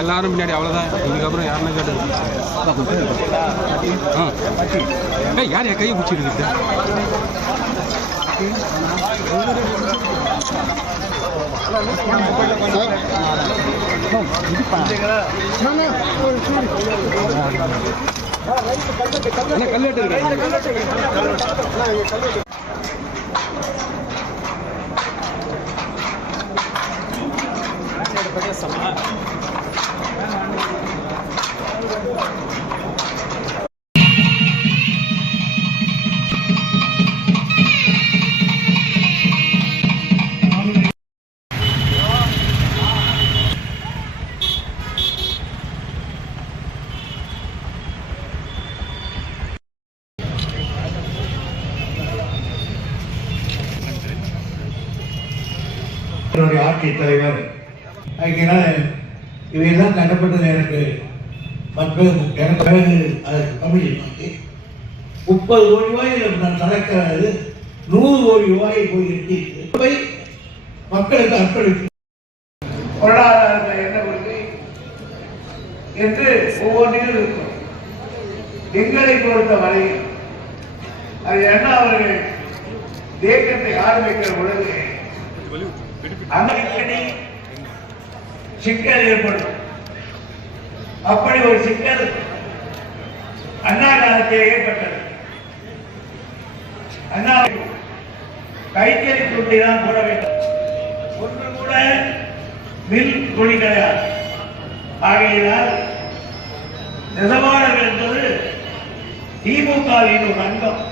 எல்லாரும் பின்னாடி அவ்வளோதான். இதுக்கப்புறம் யாருன்னா கேட்டு யார் என் கையை பிடிச்சிருக்கு? கல்வெட்டு ஆட்சித் தலைவர் இவையெல்லாம் கட்டப்பட்டது எனக்கு பிறகு அதற்கு கமிஷன் 30 கோடி ரூபாய் நான் கணக்கிறது 100 கோடி ரூபாயை போய் எட்டி மக்களுக்கு அர்ப்பணித்து பொருளாதாரத்தை என்ன கொள்கை என்று ஒவ்வொன்றிலும் இருக்கும். எங்களை பொறுத்த வரையில் அது என்ன அவர்கள் தேக்கத்தை ஆரம்பிக்கிற பொழுது அமெரிக்கனி சிக்கல் ஏற்படும். அப்படி ஒரு சிக்கல் அண்ணா காலத்தில் ஏற்பட்டது. அண்ணா கைத்தறி துண்டை தான் போட வேண்டும். ஒன்று கூட மில் துணி கிடையாது. ஆகையினால் நெசவாளர்கள் என்பது திமுகவின் ஒரு அங்கம்.